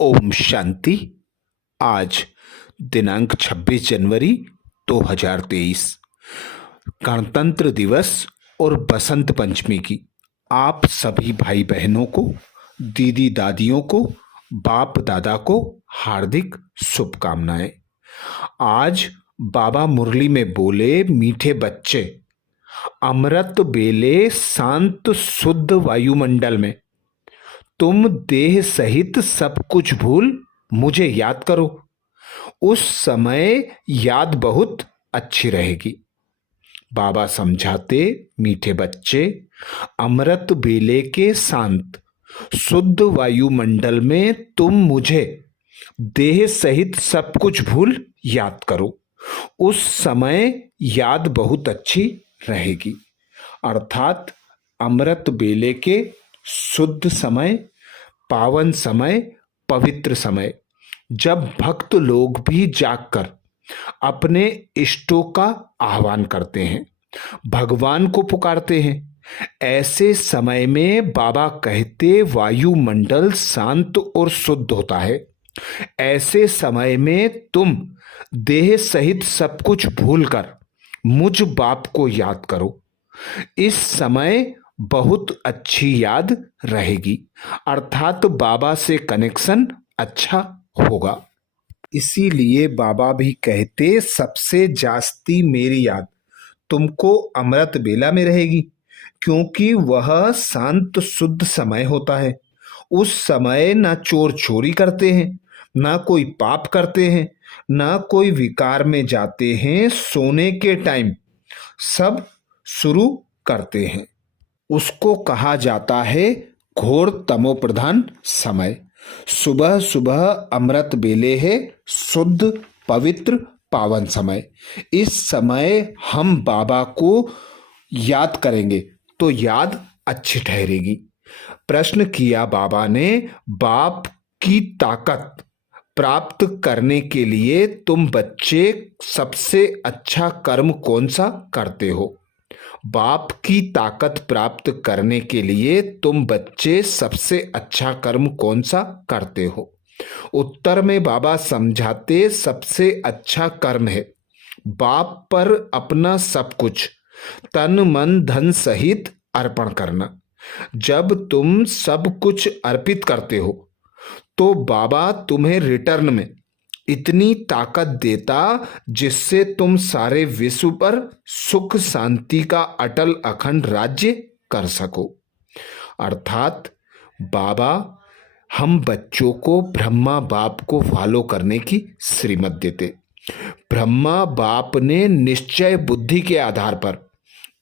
ओम शांति। आज दिनांक 26 जनवरी 2023 गणतंत्र दिवस और बसंत पंचमी की आप सभी भाई बहनों को, दीदी दादियों को, बाप दादा को हार्दिक शुभकामनाएं। आज बाबा मुरली में बोले, मीठे बच्चे, अमृत बेले शांत शुद्ध वायुमंडल में तुम देह सहित सब कुछ भूल मुझे याद करो। उस समय याद बहुत अच्छी रहेगी। बाबा समझाते, मीठे बच्चे, अमृत बेले के शांत शुद्ध वायुमंडल में तुम मुझे देह सहित सब कुछ भूल याद करो। उस समय याद बहुत अच्छी रहेगी। अर्थात अमृत बेले के शुद्ध समय, पावन समय, पवित्र समय, जब भक्त लोग भी जागकर अपने इष्टों का आह्वान करते हैं, भगवान को पुकारते हैं, ऐसे समय में बाबा कहते वायुमंडल शांत और शुद्ध होता है। ऐसे समय में तुम देह सहित सब कुछ भूलकर मुझ बाप को याद करो। इस समय बहुत अच्छी याद रहेगी, अर्थात बाबा से कनेक्शन अच्छा होगा। इसीलिए बाबा भी कहते, सबसे जास्ती मेरी याद तुमको अमृत बेला में रहेगी, क्योंकि वह शांत शुद्ध समय होता है। उस समय ना चोर चोरी करते हैं, ना कोई पाप करते हैं, ना कोई विकार में जाते हैं। सोने के टाइम सब शुरू करते हैं। उसको कहा जाता है घोर तमोप्रधान समय। सुबह सुबह अमृत बेले है, शुद्ध पवित्र पावन समय। इस समय हम बाबा को याद करेंगे तो याद अच्छी ठहरेगी। प्रश्न किया बाबा ने, बाप की ताकत प्राप्त करने के लिए तुम बच्चे सबसे अच्छा कर्म कौन सा करते हो? बाप की ताकत प्राप्त करने के लिए तुम बच्चे सबसे अच्छा कर्म कौन सा करते हो? उत्तर में बाबा समझाते, सबसे अच्छा कर्म है बाप पर अपना सब कुछ तन मन धन सहित अर्पण करना। जब तुम सब कुछ अर्पित करते हो तो बाबा तुम्हें रिटर्न में इतनी ताकत देता जिससे तुम सारे विश्व पर सुख शांति का अटल अखंड राज्य कर सको। अर्थात बाबा हम बच्चों को ब्रह्मा बाप को फॉलो करने की श्रीमत देते। ब्रह्मा बाप ने निश्चय बुद्धि के आधार पर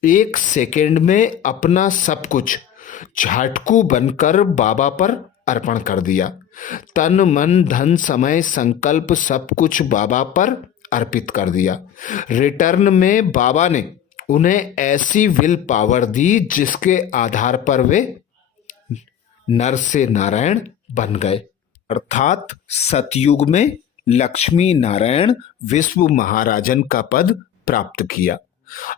1 सेकेंड में अपना सब कुछ झाटकू बनकर बाबा पर अर्पण कर दिया। तन मन धन समय संकल्प सब कुछ बाबा पर अर्पित कर दिया। रिटर्न में बाबा ने उन्हें ऐसी विल पावर दी जिसके आधार पर वे नर से नारायण बन गए। अर्थात सतयुग में लक्ष्मी नारायण विश्व महाराजन का पद प्राप्त किया।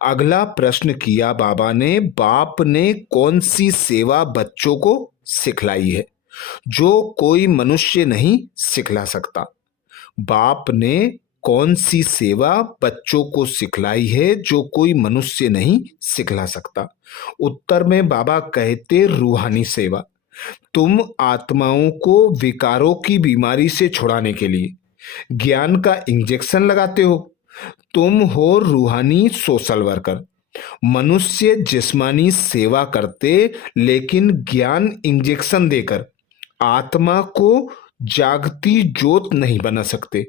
अगला प्रश्न किया बाबा ने, बाप ने कौन सी सेवा बच्चों को सिखलाई है जो कोई मनुष्य नहीं सिखला सकता? बाप ने कौन सी सेवा बच्चों को सिखलाई है जो कोई मनुष्य नहीं सिखला सकता? उत्तर में बाबा कहते, रूहानी सेवा। तुम आत्माओं को विकारों की बीमारी से छुड़ाने के लिए ज्ञान का इंजेक्शन लगाते हो। तुम हो रूहानी सोशल वर्कर। मनुष्य जिस्मानी सेवा करते लेकिन ज्ञान इंजेक्शन देकर आत्मा को जागती ज्योत नहीं बना सकते।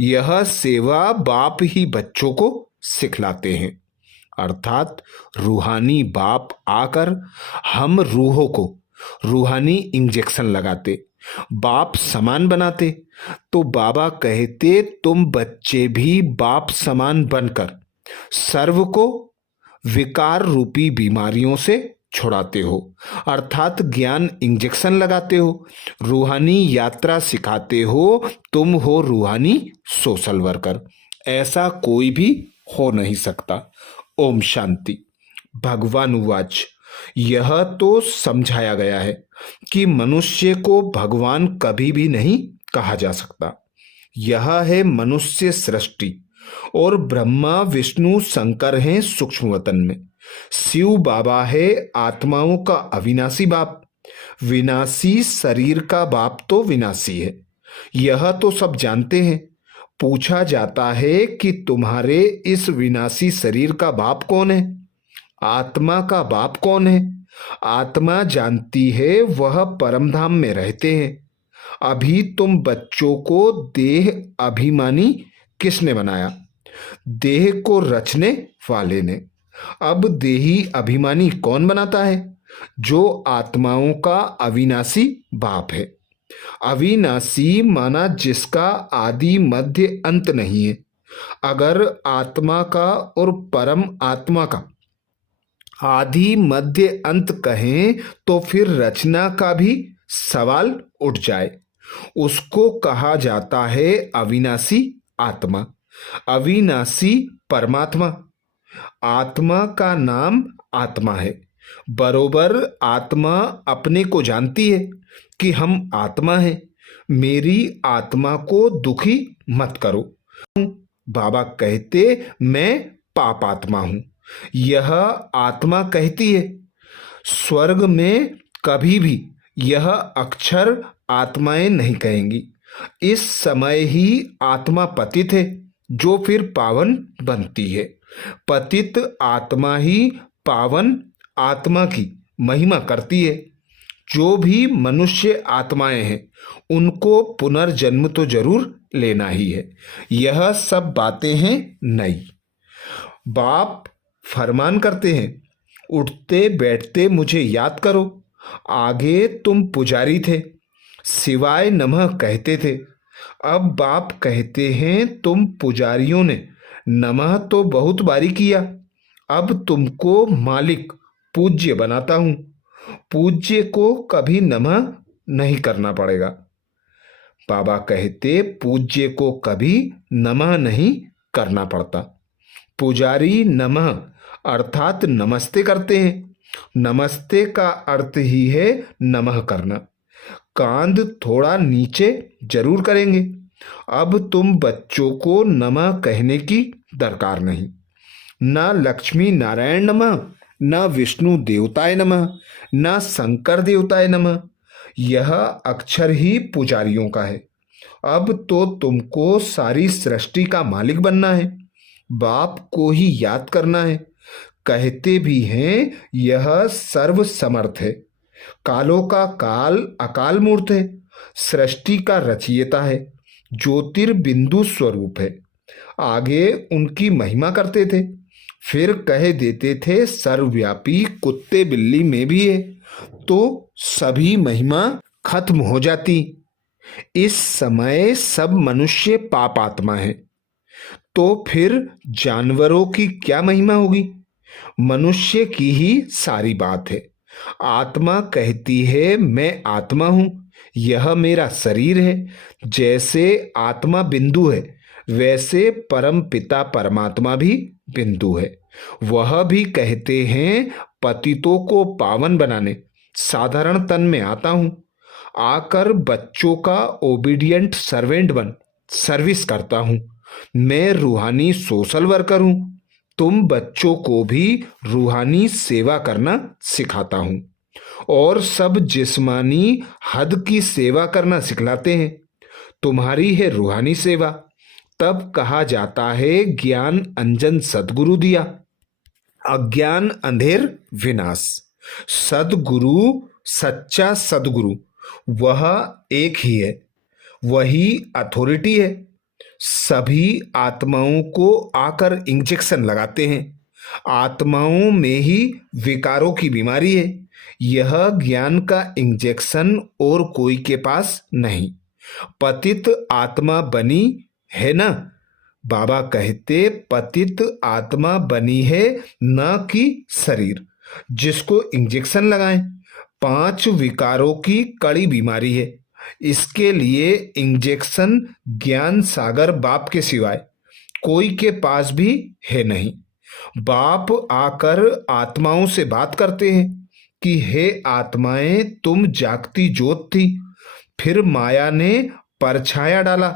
यह सेवा बाप ही बच्चों को सिखलाते हैं। अर्थात रूहानी बाप आकर हम रूहों को रूहानी इंजेक्शन लगाते, बाप समान बनाते। तो बाबा कहते, तुम बच्चे भी बाप समान बनकर सर्व को विकार रूपी बीमारियों से छुड़ाते हो। अर्थात ज्ञान इंजेक्शन लगाते हो, रूहानी यात्रा सिखाते हो। तुम हो रूहानी सोशल वर्कर। ऐसा कोई भी हो नहीं सकता। ओम शांति। भगवान उवाच, यह तो समझाया गया है कि मनुष्य को भगवान कभी भी नहीं कहा जा सकता। यह है मनुष्य सृष्टि और ब्रह्मा विष्णु शंकर हैं सूक्ष्म वतन में। शिव बाबा है आत्माओं का अविनाशी बाप। विनाशी शरीर का बाप तो विनाशी है, यह तो सब जानते हैं। पूछा जाता है कि तुम्हारे इस विनाशी शरीर का बाप कौन है? आत्मा का बाप कौन है? आत्मा जानती है वह परमधाम में रहते हैं। अभी तुम बच्चों को देह अभिमानी किसने बनाया? देह को रचने वाले ने। अब देही अभिमानी कौन बनाता है? जो आत्माओं का अविनाशी बाप है। अविनाशी माना जिसका आदि मध्य अंत नहीं है। अगर आत्मा का और परम आत्मा का आदि मध्य अंत कहें तो फिर रचना का भी सवाल उठ जाए। उसको कहा जाता है अविनाशी आत्मा, अविनाशी परमात्मा। आत्मा का नाम आत्मा है। बरोबर आत्मा अपने को जानती है कि हम आत्मा हैं। मेरी आत्मा को दुखी मत करो। बाबा कहते मैं पाप आत्मा हूं। यह आत्मा कहती है। स्वर्ग में कभी भी यह अक्षर आत्माएं नहीं कहेंगी। इस समय ही आत्मा पतित है जो फिर पावन बनती है। पतित आत्मा ही पावन आत्मा की महिमा करती है। जो भी मनुष्य आत्माएं हैं उनको पुनर्जन्म तो जरूर लेना ही है। यह सब बातें हैं नई। बाप फरमान करते हैं, उठते बैठते मुझे याद करो। आगे तुम पुजारी थे, शिवाय नमः कहते थे। अब बाप कहते हैं तुम पुजारियों ने नमः तो बहुत बारी किया, अब तुमको मालिक पूज्य बनाता हूं। पूज्य को कभी नमः नहीं करना पड़ेगा। बाबा कहते पूज्य को कभी नमः नहीं करना पड़ता। पुजारी नमः अर्थात नमस्ते करते हैं। नमस्ते का अर्थ ही है नमः करना। कांध थोड़ा नीचे जरूर करेंगे। अब तुम बच्चों को नमः कहने की दरकार नहीं। न लक्ष्मी नारायण नमः, न विष्णु देवताय नमः, न शंकर देवताय नमः। यह अक्षर ही पुजारियों का है। अब तो तुमको सारी सृष्टि का मालिक बनना है। बाप को ही याद करना है। कहते भी हैं यह सर्व समर्थ है। कालों का काल अकाल मूर्त है। सृष्टि का रचयिता है। ज्योतिर्बिंदु स्वरूप है। आगे उनकी महिमा करते थे, फिर कह देते थे सर्वव्यापी कुत्ते बिल्ली में भी है, तो सभी महिमा खत्म हो जाती। इस समय सब मनुष्य पाप आत्मा है, तो फिर जानवरों की क्या महिमा होगी? मनुष्य की ही सारी बात है। आत्मा कहती है मैं आत्मा हूं, यह मेरा शरीर है। जैसे आत्मा बिंदु है वैसे परम पिता परमात्मा भी बिंदु है। वह भी कहते हैं पतितों को पावन बनाने साधारण तन में आता हूं। आकर बच्चों का ओबीडियंट सर्वेंट बन सर्विस करता हूं। मैं रूहानी सोशल वर्कर हूं। तुम बच्चों को भी रूहानी सेवा करना सिखाता हूं और सब जिस्मानी हद की सेवा करना सिखलाते हैं। तुम्हारी है रूहानी सेवा। तब कहा जाता है ज्ञान अंजन सद्गुरु दिया, अज्ञान अंधेर विनाश। सद्गुरु सच्चा सद्गुरु वह एक ही है, वही अथॉरिटी है। सभी आत्माओं को आकर इंजेक्शन लगाते हैं। आत्माओं में ही विकारों की बीमारी है। यह ज्ञान का इंजेक्शन और कोई के पास नहीं। पतित आत्मा बनी है ना? बाबा कहते पतित आत्मा बनी है न कि शरीर जिसको इंजेक्शन लगाएं। 5 विकारों की कड़ी बीमारी है। इसके लिए इंजेक्शन ज्ञान सागर बाप के सिवाय कोई के पास भी है नहीं। बाप आकर आत्माओं से बात करते हैं। कि हे आत्माएं तुम जागती ज्योत थी, फिर माया ने परछाया डाला,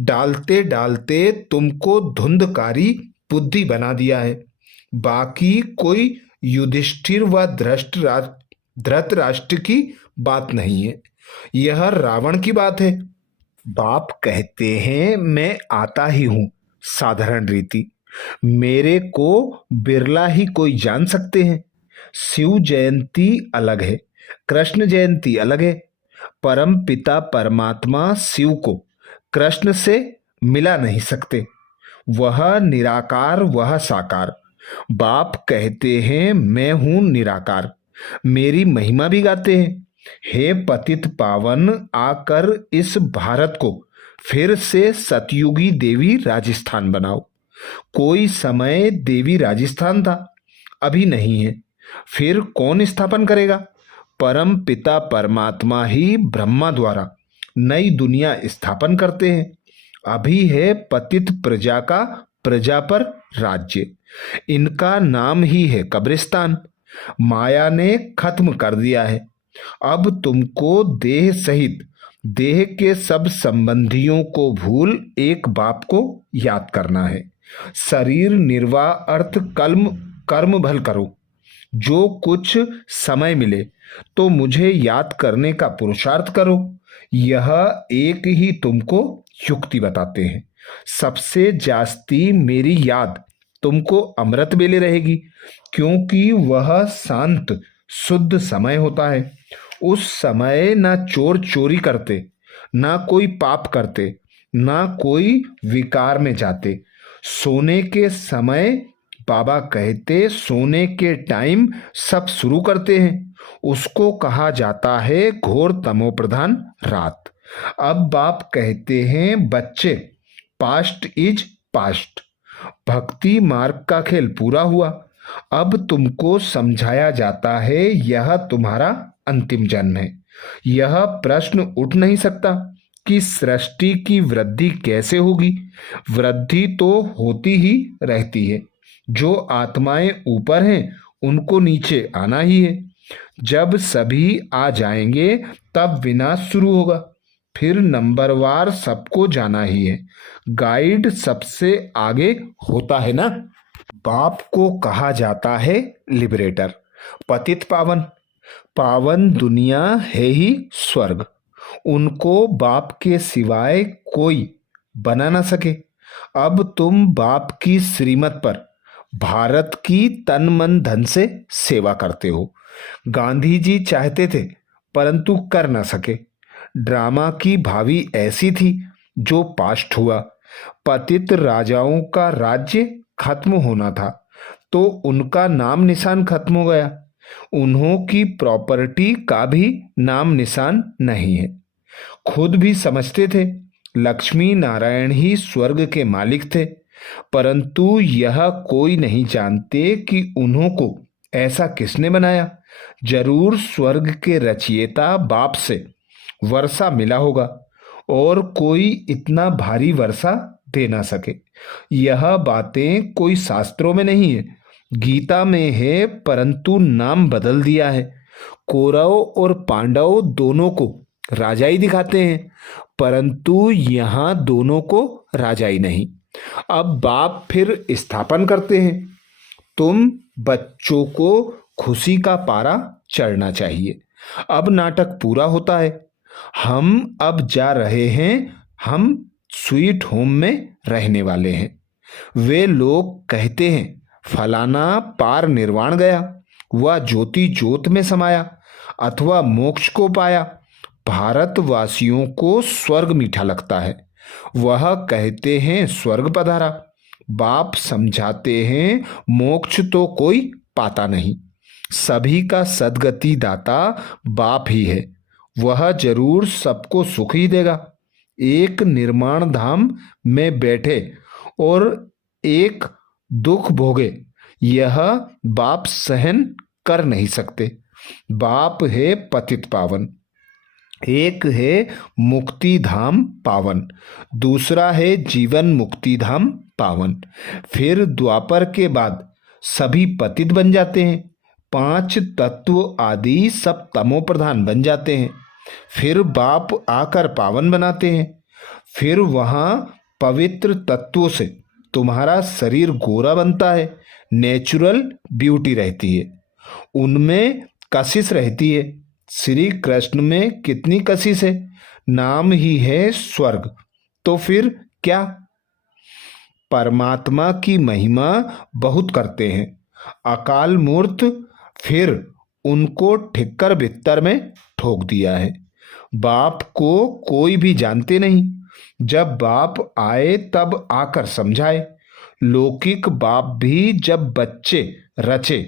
डालते डालते तुमको धुंधकारी बुद्धि बना दिया है। बाकी कोई युधिष्ठिर व धृतराष्ट्र की बात नहीं है, यह रावण की बात है। बाप कहते हैं मैं आता ही हूं साधारण रीति, मेरे को बिरला ही कोई जान सकते हैं। शिव जयंती अलग है, कृष्ण जयंती अलग है। परम पिता परमात्मा शिव को कृष्ण से मिला नहीं सकते, वह निराकार वह साकार। बाप कहते हैं मैं हूं निराकार, मेरी महिमा भी गाते हैं। हे पतित पावन आकर इस भारत को फिर से सतयुगी देवी राजस्थान बनाओ। कोई समय देवी राजस्थान था, अभी नहीं है, फिर कौन स्थापन करेगा? परम पिता परमात्मा ही ब्रह्मा द्वारा नई दुनिया स्थापन करते हैं। अभी है पतित प्रजा का प्रजा पर राज्य, इनका नाम ही है कब्रिस्तान। माया ने खत्म कर दिया है, अब तुमको देह सहित देह के सब संबंधियों को भूल एक बाप को याद करना है। शरीर निर्वाह अर्थ कर्म कर्म भल करो, जो कुछ समय मिले तो मुझे याद करने का पुरुषार्थ करो। यह एक ही तुमको युक्ति बताते हैं। सबसे जास्ती मेरी याद तुमको अमृत बेले रहेगी, क्योंकि वह शांत शुद्ध समय होता है। उस समय ना चोर चोरी करते, ना कोई पाप करते, ना कोई विकार में जाते। सोने के समय बाबा कहते सोने के टाइम सब शुरू करते हैं, उसको कहा जाता है घोर तमोप्रधान रात। अब बाप कहते हैं बच्चे पास्ट इज पास्ट, भक्ति मार्ग का खेल पूरा हुआ। अब तुमको समझाया जाता है यह तुम्हारा अंतिम जन्म है। यह प्रश्न उठ नहीं सकता कि सृष्टि की वृद्धि कैसे होगी। वृद्धि तो होती ही रहती है, जो आत्माएं ऊपर हैं उनको नीचे आना ही है। जब सभी आ जाएंगे तब विनाश शुरू होगा, फिर नंबरवार सबको जाना ही है। गाइड सबसे आगे होता है ना। बाप को कहा जाता है लिबरेटर, पतित पावन। पावन दुनिया है ही स्वर्ग, उनको बाप के सिवाय कोई बना ना सके। अब तुम बाप की श्रीमत पर भारत की तन मन धन से सेवा करते हो। गांधी जी चाहते थे परंतु कर ना सके। ड्रामा की भावी ऐसी थी जो पास्ट हुआ। पतित राजाओं का राज्य खत्म होना था तो उनका नाम निशान खत्म हो गया। उन्हों की प्रॉपर्टी का भी नाम निशान नहीं है। खुद भी समझते थे लक्ष्मी नारायण ही स्वर्ग के मालिक थे, परंतु यह कोई नहीं जानते कि उन्हों को ऐसा किसने बनाया। जरूर स्वर्ग के रचयिता बाप से वर्षा मिला होगा, और कोई इतना भारी वर्षा दे ना सके। यह बातें कोई शास्त्रों में नहीं है, गीता में है, परंतु नाम बदल दिया है। कौरव और पांडव दोनों को राजा ही दिखाते हैं, परंतु यहाँ दोनों को राजा ही नहीं। अब बाप फिर स्थापन करते हैं। तुम बच्चों को खुशी का पारा चढ़ना चाहिए। अब नाटक पूरा होता है। हम अब जा रहे हैं, हम स्वीट होम में रहने वाले हैं। वे लोग कहते हैं फलाना पार निर्वाण गया, वह ज्योति ज्योत में समाया अथवा मोक्ष को पाया। भारतवासियों को स्वर्ग मीठा लगता है, वह कहते हैं स्वर्ग पधारा। बाप समझाते हैं मोक्ष तो कोई पाता नहीं, सभी का सद्गति दाता बाप ही है, वह जरूर सबको सुख ही देगा। एक निर्माण धाम में बैठे और एक दुख भोगे, यह बाप सहन कर नहीं सकते। बाप है पतित पावन, एक है मुक्ति धाम पावन, दूसरा है जीवन मुक्ति धाम पावन। फिर द्वापर के बाद सभी पतित बन जाते हैं। 5 तत्व आदि सब तमो प्रधान बन जाते हैं। फिर बाप आकर पावन बनाते हैं। फिर वहाँ पवित्र तत्वों से तुम्हारा शरीर गोरा बनता है, नेचुरल ब्यूटी रहती है। उनमें कशिश रहती है। श्री कृष्ण में कितनी कशिश है? नाम ही है स्वर्ग। तो फिर क्या? परमात्मा की महिमा बहुत करते हैं अकाल मूर्त, फिर उनको ठिक्कर बित्तर में ठोक दिया है। बाप को कोई भी जानते नहीं। जब बाप आए तब आकर समझाए। लौकिक बाप भी जब बच्चे रचे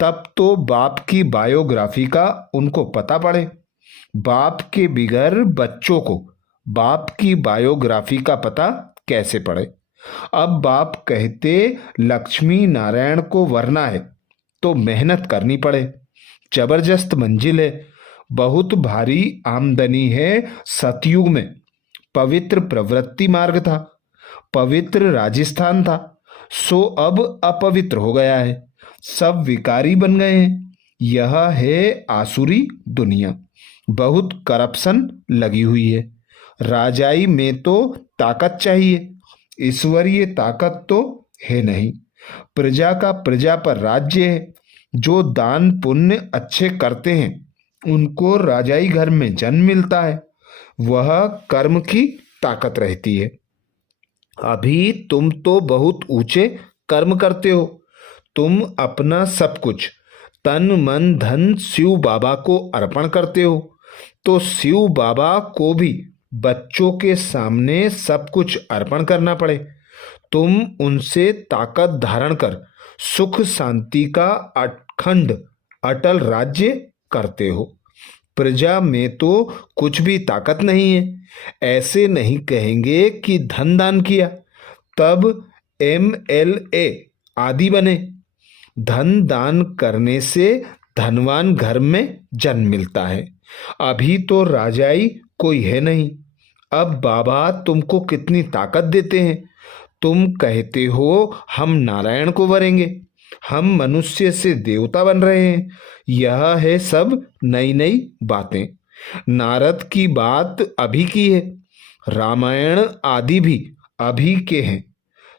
तब तो बाप की बायोग्राफी का उनको पता पड़े। बाप के बिगर बच्चों को बाप की बायोग्राफी का पता कैसे पड़े? अब बाप कहते लक्ष्मी नारायण को वरना है तो मेहनत करनी पड़े। जबरदस्त मंजिल है, बहुत भारी आमदनी है। सतयुग में पवित्र प्रवृत्ति मार्ग था, पवित्र राजस्थान था, सो अब अपवित्र हो गया है। सब विकारी बन गए हैं। यह है आसुरी दुनिया। बहुत करप्शन लगी हुई है। राजाई में तो ताकत चाहिए, ईश्वरीय ताकत तो है नहीं। प्रजा का प्रजा पर राज्य है। जो दान पुण्य अच्छे करते हैं उनको राजाई घर में जन्म मिलता है। वह कर्म की ताकत रहती है। अभी तुम तो बहुत ऊंचे कर्म करते हो। तुम अपना सब कुछ तन मन धन शिव बाबा को अर्पण करते हो, तो शिव बाबा को भी बच्चों के सामने सब कुछ अर्पण करना पड़े। तुम उनसे ताकत धारण कर सुख शांति का अखंड अटल राज्य करते हो। प्रजा में तो कुछ भी ताकत नहीं है। ऐसे नहीं कहेंगे कि धन दान किया तब MLA आदि बने। धन दान करने से धनवान घर में जन्म मिलता है। अभी तो राजाई कोई है नहीं। अब बाबा तुमको कितनी ताकत देते हैं। तुम कहते हो हम नारायण को वरेंगे, हम मनुष्य से देवता बन रहे हैं। यह है सब नई नई बातें। नारद की बात अभी की है। रामायण आदि भी अभी के हैं।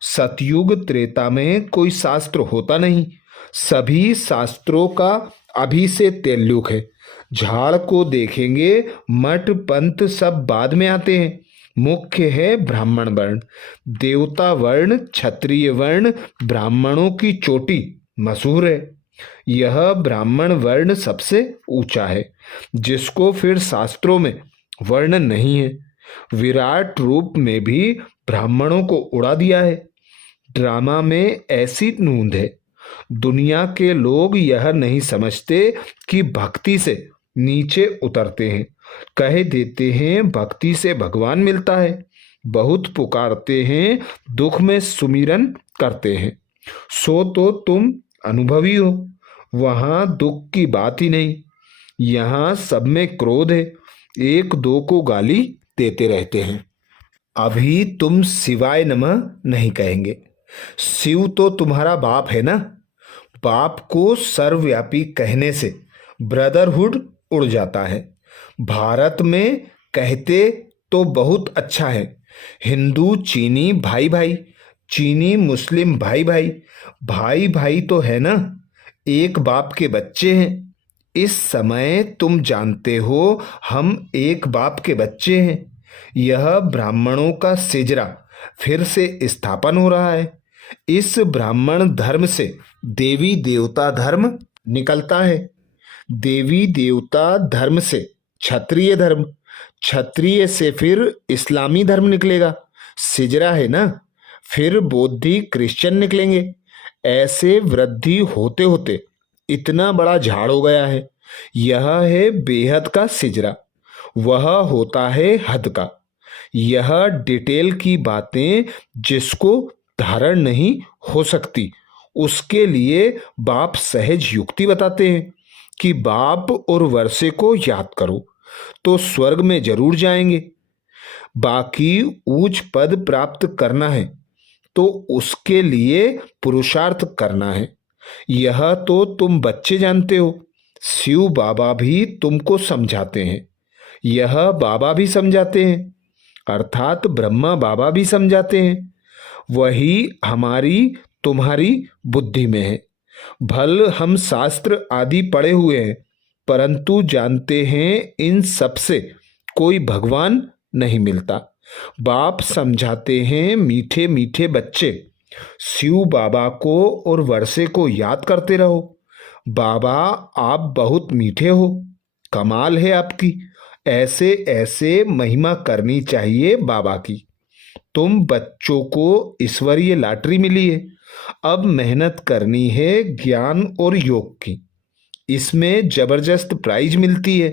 सतयुग त्रेता में कोई शास्त्र होता नहीं। सभी शास्त्रों का अभी से तेल्युग है। झाड़ को देखेंगे, मठ पंथ सब बाद में आते हैं। मुख्य है ब्राह्मण वर्ण, देवता वर्ण, क्षत्रिय वर्ण। ब्राह्मणों की चोटी मशहूर है। यह ब्राह्मण वर्ण सबसे ऊंचा है, जिसको फिर शास्त्रों में वर्णन नहीं है। विराट रूप में भी ब्राह्मणों को उड़ा दिया है। ड्रामा में ऐसी नूंद है। दुनिया के लोग यह नहीं समझते कि भक्ति से नीचे उतरते हैं। कह देते हैं भक्ति से भगवान मिलता है। बहुत पुकारते हैं, दुख में सुमिरन करते हैं। सो तो तुम अनुभवी हो। वहां दुख की बात ही नहीं। यहाँ सब में क्रोध है। एक दो को गाली देते रहते हैं। अभी तुम शिवाय नमः नहीं कहेंगे। शिव तो तुम्हारा बाप है ना। बाप को सर्वव्यापी कहने से ब्रदरहुड उड़ जाता है। भारत में कहते तो बहुत अच्छा है। हिंदू चीनी भाई भाई, चीनी मुस्लिम भाई भाई। भाई भाई तो है ना, एक बाप के बच्चे हैं। इस समय तुम जानते हो हम एक बाप के बच्चे हैं। यह ब्राह्मणों का सिजरा फिर से स्थापन हो रहा है। इस ब्राह्मण धर्म से देवी देवता धर्म निकलता है। देवी देवता धर्म से क्षत्रिय धर्म, क्षत्रिय से फिर इस्लामी धर्म निकलेगा। सिजरा है ना, फिर बौद्धि क्रिश्चियन निकलेंगे। ऐसे वृद्धि होते होते इतना बड़ा झाड़ हो गया है। यह है बेहद का सिजरा, वह होता है हद का। यह डिटेल की बातें जिसको धारण नहीं हो सकती, उसके लिए बाप सहज युक्ति बताते हैं कि बाप और वर्षे को याद करो तो स्वर्ग में जरूर जाएंगे। बाकी ऊंच पद प्राप्त करना है तो उसके लिए पुरुषार्थ करना है। यह तो तुम बच्चे जानते हो, शिव बाबा भी तुमको समझाते हैं, यह बाबा भी समझाते हैं, अर्थात ब्रह्मा बाबा भी समझाते हैं। वही हमारी तुम्हारी बुद्धि में है। भल हम शास्त्र आदि पढ़े हुए हैं, परंतु जानते हैं इन सब से कोई भगवान नहीं मिलता। बाप समझाते हैं, मीठे मीठे बच्चे शिव बाबा को और वर्षे को याद करते रहो। बाबा आप बहुत मीठे हो, कमाल है आपकी, ऐसे ऐसे महिमा करनी चाहिए बाबा की। तुम बच्चों को ईश्वरीय लॉटरी मिली है, अब मेहनत करनी है ज्ञान और योग की। इसमें जबरदस्त प्राइज मिलती है,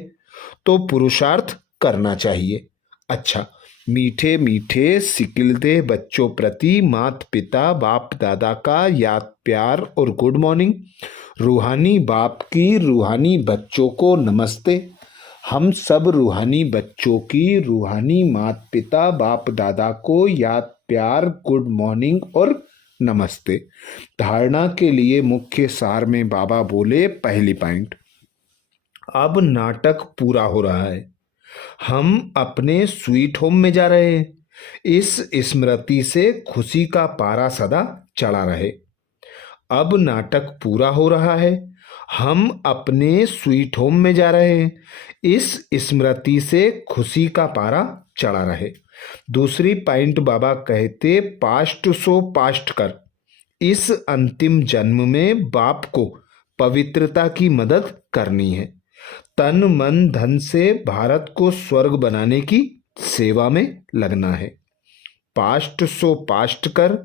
तो पुरुषार्थ करना चाहिए। अच्छा, मीठे मीठे सिकिलते बच्चों प्रति माता पिता बाप दादा का याद प्यार और गुड मॉर्निंग। रूहानी बाप की रूहानी बच्चों को नमस्ते। हम सब रूहानी बच्चों की रूहानी माता पिता बाप दादा को याद प्यार गुड मॉर्निंग और नमस्ते। धारणा के लिए मुख्य सार में बाबा बोले, पहली पॉइंट, अब नाटक पूरा हो रहा है, हम अपने स्वीट होम में जा रहे हैं। इस स्मृति से खुशी का पारा सदा चढ़ा रहे। अब नाटक पूरा हो रहा है, हम अपने स्वीट होम में जा रहे हैं। इस स्मृति से खुशी का पारा चढ़ा रहे। दूसरी पॉइंट बाबा कहते, पास्ट सो पास्ट कर। इस अंतिम जन्म में बाप को पवित्रता की मदद करनी है। तन मन धन से भारत को स्वर्ग बनाने की सेवा में लगना है। पास्ट सो पास्ट कर।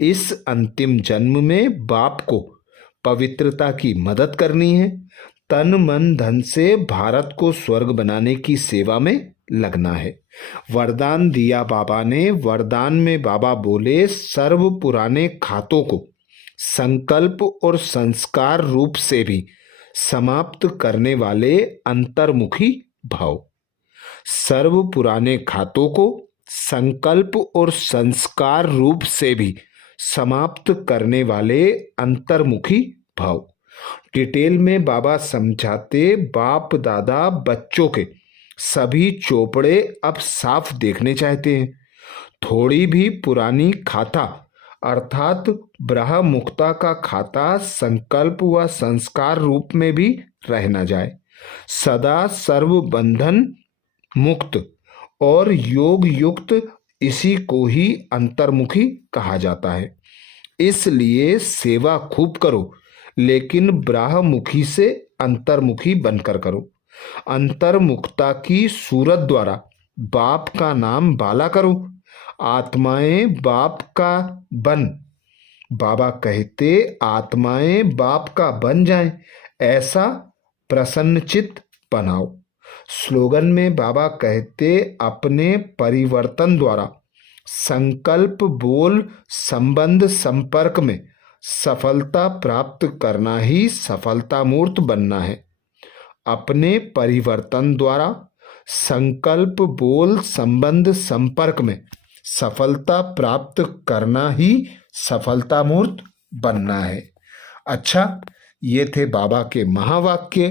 इस अंतिम जन्म में बाप को पवित्रता की मदद करनी है। तन मन धन से भारत को स्वर्ग बनाने की सेवा में लगना है। वरदान दिया बाबा ने। वरदान में बाबा बोले, सर्व पुराने खातों को संकल्प और संस्कार रूप से भी समाप्त करने वाले अंतर्मुखी भाव। सर्व पुराने खातों को संकल्प और संस्कार रूप से भी समाप्त करने वाले अंतर्मुखी भाव। डिटेल में बाबा समझाते, बाप दादा बच्चों के सभी चोपड़े अब साफ देखने चाहते हैं। थोड़ी भी पुरानी खाता अर्थात ब्रह्म मुक्ता का खाता संकल्प व संस्कार रूप में भी रह न जाए। सदा सर्व बंधन मुक्त और योग युक्त इसी को ही अंतर्मुखी कहा जाता है। इसलिए सेवा खूब करो, लेकिन ब्रह्ममुखी से अंतर्मुखी बनकर करो। अंतर्मुखता की सूरत द्वारा बाप का नाम बाला करो। आत्माएं बाप का बन, बाबा कहते, आत्माएं बाप का बन जाएं, ऐसा प्रसन्नचित्त बनाओ। स्लोगन में बाबा कहते, अपने परिवर्तन द्वारा संकल्प बोल संबंध संपर्क में सफलता प्राप्त करना ही सफलता मूर्त बनना है। अपने परिवर्तन द्वारा संकल्प बोल संबंध संपर्क में सफलता प्राप्त करना ही सफलता मूर्त बनना है। अच्छा, ये थे बाबा के महावाक्य।